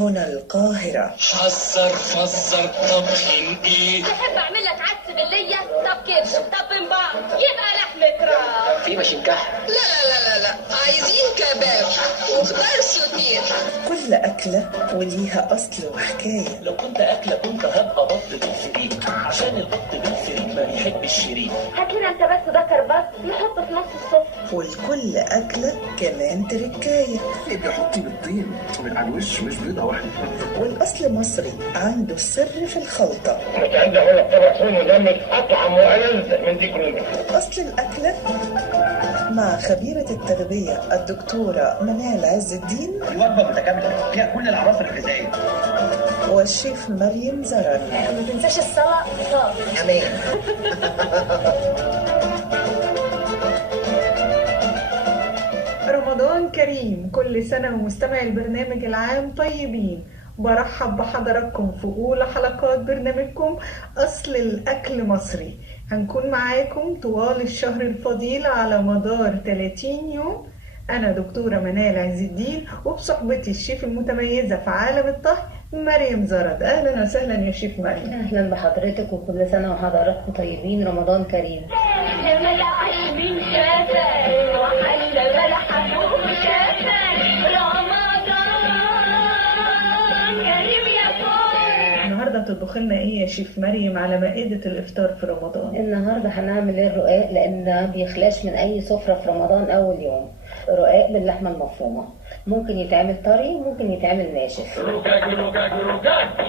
هنا القاهرة. حذر فزر طبخين ايه؟ تحب اعمل لك عدس بالليه؟ طب كبش، طب بمبار، يبقى لحمة راس. في ماشي نكح. لا عايزين كباب وخضار سوتيه. كل أكلة وليها أصل وحكاية. لو كنت أكلة كنت هبقى بط بالفريك، عشان البط بالفريك ما بيحبش الشريك. هات لنا انت بس ذكر بط نحطه في نص السفرة. ولكل أكلة كمان تركاية. اللي بيحطي بالطين من على الوش مش بيضة واحدة. والأصل مصري عنده السر في الخلطة. عندي هنا طبق فول مجمد أطعم وألذ من دي كلها. أصل الأكلة مع خبيرة التغذية الدكتورة منال عز الدين، وجبة متكاملة فيها كل العناصر الغذائية، والشيف مريم زرن. ما تنساش الصلاة صار. أمان. رمضان كريم، كل سنة ومستمعي البرنامج العام طيبين. برحب بحضراتكم في أولى حلقات برنامجكم أصل الأكل مصري. هنكون معاكم طوال الشهر الفضيل على مدار 30 يوم. أنا دكتورة منال عز الدين، وبصحبتي الشيف المتميزة في عالم الطهي مريم زرد. أهلا وسهلا يا شيف مريم. أهلا بحضرتك، وكل سنة وحضراتكم طيبين. رمضان كريم. النهارده تطبخ لنا ايه يا شيف مريم على مائدة الافطار في رمضان؟ النهارده هنعمل الرقاق، لان ده بيخلاش من اي سفرة في رمضان اول يوم. رقاق باللحمة المفرومة، ممكن يتعمل طري وممكن يتعمل ناشف. رقاق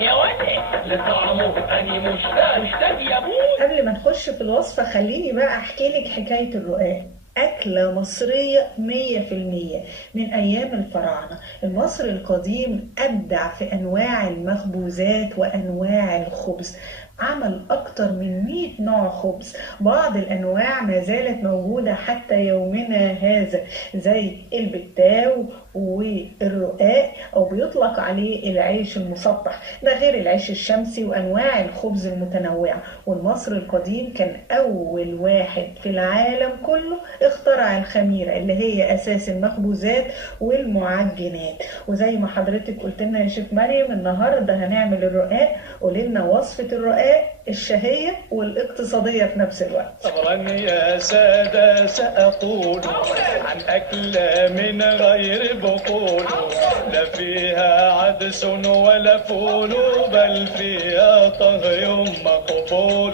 يا ولد لطعمه أني مشتاق يا بوي. قبل ما نخش في الوصفة خليني بقى احكي لك حكاية الرقاق. أكلة مصرية 100% من أيام الفراعنة. المصري القديم أبدع في أنواع المخبوزات وأنواع الخبز، عمل أكتر من 100 نوع خبز. بعض الأنواع ما زالت موجودة حتى يومنا هذا، زي البتاو والرقاق، أو بيطلق عليه العيش المسطح، ده غير العيش الشمسي وأنواع الخبز المتنوعة. والمصري القديم كان أول واحد في العالم كله اخترع الخميرة اللي هي أساس المخبوزات والمعجنات. وزي ما حضرتك قلت لنا يا شيف مريم، النهاردة هنعمل الرقاق. قولنا وصفة الرقاق الشهية والاقتصادية في نفس الوقت. طبعا يا سادة سأقول عن أكلة من غير بقول، لا فيها عدس ولا فول، بل فيها طهي مقبول.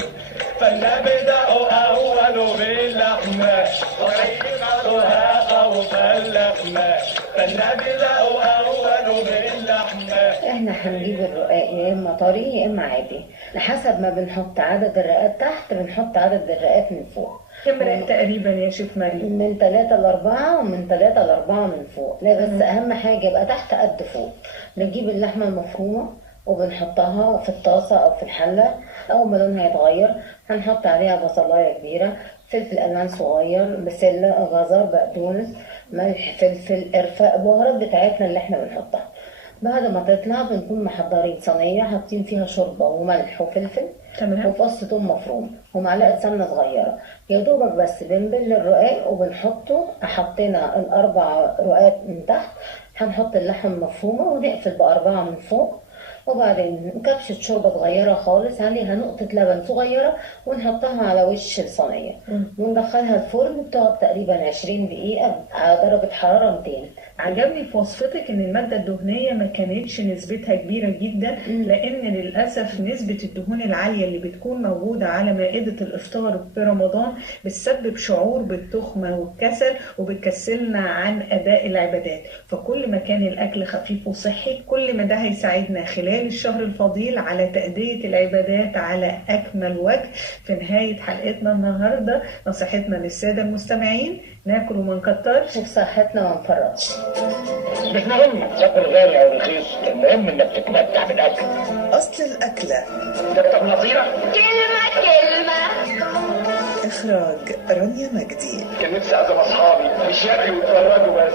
فلنبدأ أول باللحمة طريقتها أو باللحمة. فلنبدأ أول باللحمة. احنا هنجيب الرقاق يا اما طري يا اما عادي، لحسب ما بنحط عدد الرقات تحت بنحط عدد الرقات من فوق. كم رق تقريبا يا شيف مريم؟ من 3 ل4 ومن 3 ل4 من فوق. لا بس اهم حاجة يبقى تحت قد فوق. نجيب اللحمة المفرومة وبنحطها في الطاسة او في الحلة. اول ما لونها يتغير هنحط عليها بصلاية كبيرة، فلفل الوان صغير، بسلة، جزر، بقدونس، ملح، فلفل، قرفة، البهارات بتاعتنا اللي احنا بنحطها. بعد ما تطلع بنكون محضرين صينية حاطين فيها شوربة وملح وفلفل، تمام، وفص ثوم مفروم ومعلقة سمنة صغيرة. يا دوبك بس بنبل الرقاق وبنحطه. حطينا ال4 رقات من تحت، هنحط اللحم المفرومة ونقفل ب4 من فوق. وبعدين كبشة شوربة صغيرة خالص عليها نقطة لبن صغيرة ونحطها على وش الصينية وندخلها الفرن. بتقعد تقريبا 20 دقيقة على درجة حرارة 200. عجبني في وصفتك ان المادة الدهنية ما كانتش نسبتها كبيرة جدا، لان للأسف نسبة الدهون العالية اللي بتكون موجودة على مائدة الافطار في رمضان بتسبب شعور بالتخمة والكسل وبتكسلنا عن اداء العبادات. فكل ما كان الاكل خفيف وصحي كل ما ده هيساعدنا خلال الشهر الفضيل على تأدية العبادات على اكمل وجه. في نهاية حلقتنا النهاردة نصيحتنا للسادة المستمعين: ناكل وما نكترش، وفي صحتنا ما نفرطش. مش مهم تاكل غالي أو رخيص، المهم إنك تتمتع بالأكل. أصل الأكلة. دكتور نظيرة. كلمة إخراج رانيا مجدي. كان نفسي أعزم أصحابي مش ياكلوا ويتفرجوا بس.